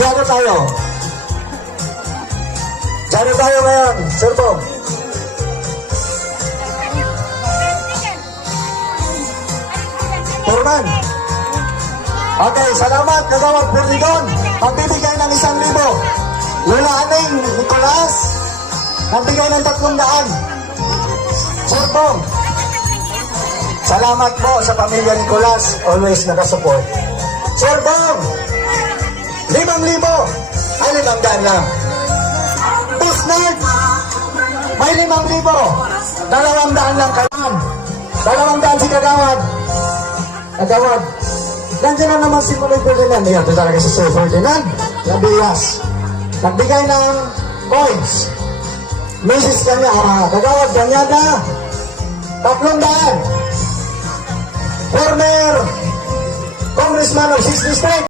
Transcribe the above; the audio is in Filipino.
Diyan na tayo. Diyan na tayo ngayon, Sir Bong. Turman. Okay, salamat, Kagawad Perdigon. Magbibigay ng 1,000. Lola Aning Nicolas, nagbigay ng 300. Sir Bong, salamat po sa pamilya Nicolas, always nakasupport. Sir Bong, 5,000. Ay, 500 lang. Pusnag, may 5,000. 200 lang kayo. 200 si Kagawad. Kagawad, nandiyan na naman si Muloy Ferdinand. Yan, ito talaga si Sir Ferdinand. Labias. Nagbigay ng coins. Mrs. kanya, Kagawad, ganyan na. 300. Former Congressman of 6th District.